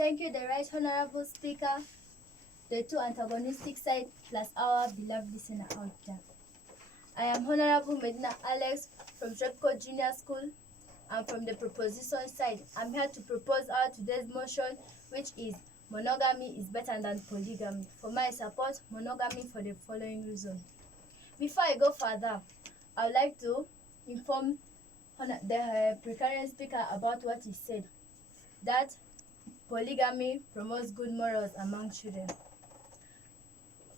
thank you, the Right Honorable Speaker, the two antagonistic sides, plus our beloved listener out there. I am Honorable Medina Alex from Shepco Junior School. I'm from the proposition side. I'm here to propose our today's motion, which is monogamy is better than polygamy. For my support, monogamy for the following reason. Before I go further, I would like to inform the precarious speaker about what he said, that polygamy promotes good morals among children.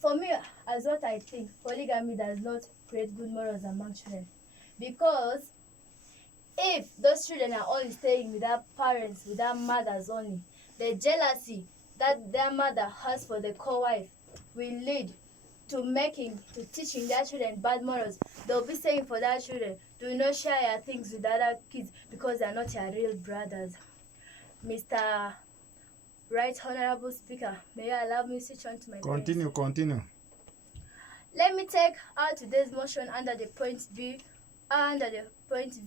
For me, as what I think, polygamy does not create good morals among children, because if those children are only staying with their parents, with their mothers only, the jealousy that their mother has for the co-wife will lead to teaching their children bad morals. They'll be saying for their children, do not share your things with other kids because they're not your real brothers. Mr. Right Honorable Speaker, may you allow me to switch on to my Continue. Let me take out today's motion under the point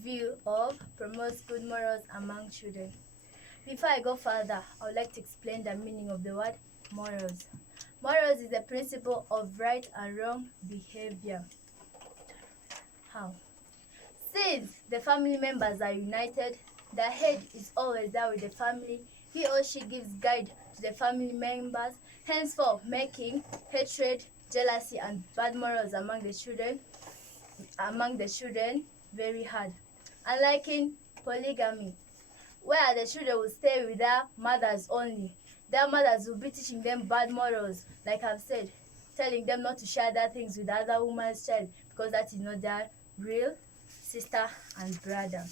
view of promotes good morals among children. Before I go further, I would like to explain the meaning of the word morals. Morals is the principle of right and wrong behavior. How? Since the family members are united, the head is always there with the family. He or she gives guide to the family members, henceforth making hatred, jealousy, and bad morals among the children very hard. Unlike in polygamy, where the children will stay with their mothers only, their mothers will be teaching them bad morals, like I've said, telling them not to share their things with other woman's child because that is not their real sister and brother.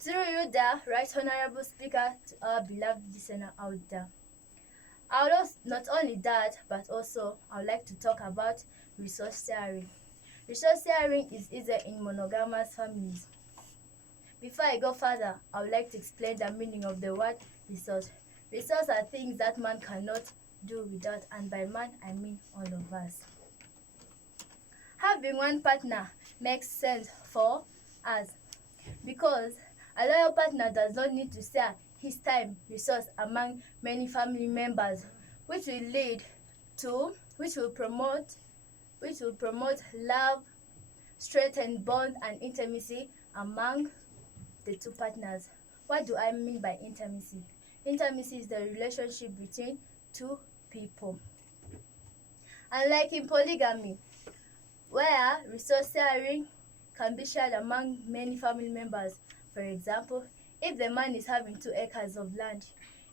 Through you, the Right Honorable Speaker, to our beloved listener out there, I would also, not only that, but also I would like to talk about resource sharing. Resource sharing is easier in monogamous families. Before I go further, I would like to explain the meaning of the word resource. Resource are things that man cannot do without, and by man, I mean all of us. Having one partner makes sense for us because a loyal partner does not need to share his time, resource among many family members, which will promote love, strengthen bond and intimacy among the two partners. What do I mean by intimacy? Intimacy is the relationship between two people. Unlike in polygamy, where resource sharing can be shared among many family members. For example, if the man is having 2 acres of land,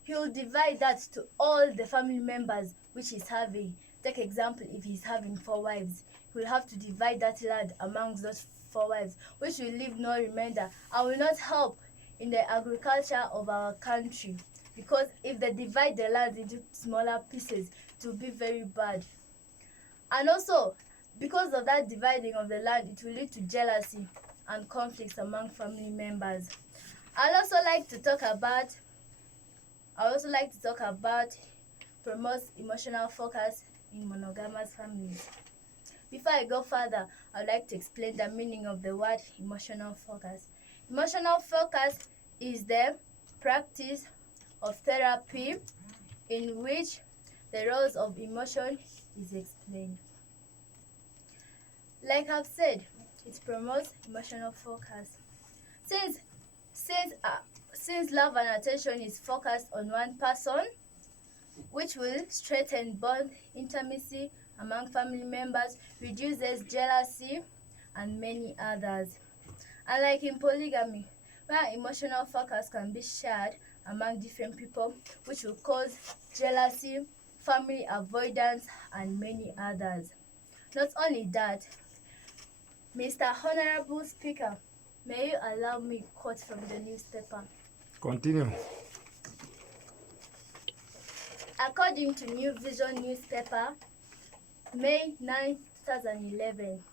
he will divide that to all the family members which he's having. Take example, if he's having 4 wives, he will have to divide that land amongst those 4 wives, which will leave no remainder and will not help in the agriculture of our country, because if they divide the land into smaller pieces, it will be very bad. And also, because of that dividing of the land, it will lead to jealousy and conflicts among family members. I'd also like to talk about promotes emotional focus in monogamous families. Before I go further, I would like to explain the meaning of the word emotional focus. Emotional focus is the practice of therapy in which the roles of emotion is explained. Like I've said, it promotes emotional focus. Since love and attention is focused on one person, which will strengthen bond, intimacy among family members, reduces jealousy, and many others. Unlike in polygamy, where emotional focus can be shared among different people, which will cause jealousy, family avoidance, and many others. Not only that, Mr. Honorable Speaker, may you allow me quote from the newspaper? Continue. According to New Vision newspaper, May 9, 2011,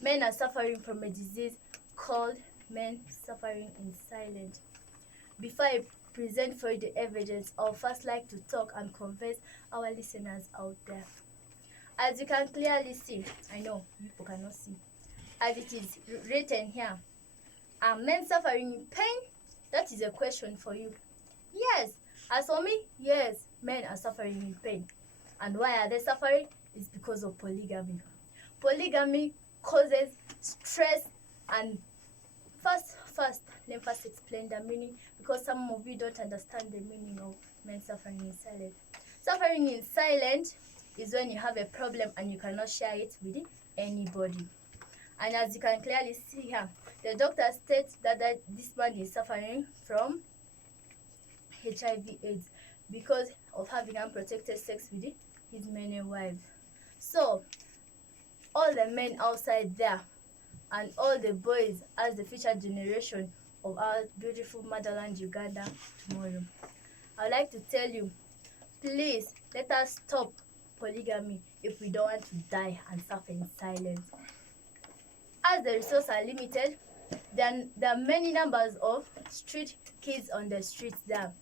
men are suffering from a disease called men suffering in silence. Before I present for you the evidence, I would first like to talk and convince our listeners out there. As you can clearly see, I know people cannot see, as it is written here, are men suffering in pain? That is a question for you. Yes, As for me, yes, men are suffering in pain. And why are they suffering? It's because of polygamy. Polygamy causes stress and first, let me first explain the meaning, because some of you don't understand the meaning of men suffering in silence. Suffering in silence is when you have a problem and you cannot share it with anybody. And as you can clearly see here, the doctor states that this man is suffering from HIV/AIDS because of having unprotected sex with his many wives. So, all the men outside there and all the boys as the future generation of our beautiful motherland Uganda tomorrow, I would like to tell you, please let us stop polygamy if we don't want to die and suffer in silence. As the resources are limited, there are many numbers of street kids on the streets there,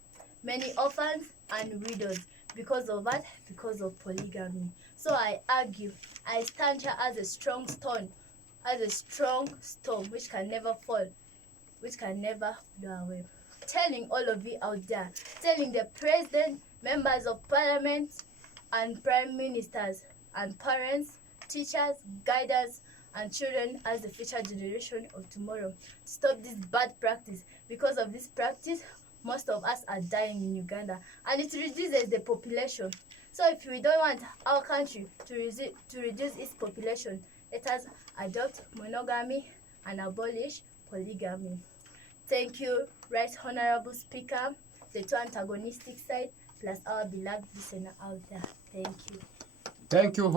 many orphans and widows. Because of what? Because of polygamy. So I argue, I stand here as a strong stone, which can never fall, which can never blow away. Telling all of you out there, telling the president, members of parliament, and prime ministers, and parents, teachers, guiders, and children as the future generation of tomorrow, stop this bad practice. Because of this practice, most of us are dying in Uganda, and it reduces the population. So if we don't want our country to reduce its population, let us adopt monogamy and abolish polygamy. Thank you, Right Honorable Speaker, the two antagonistic side, plus our beloved listener out there. Thank you. Thank you.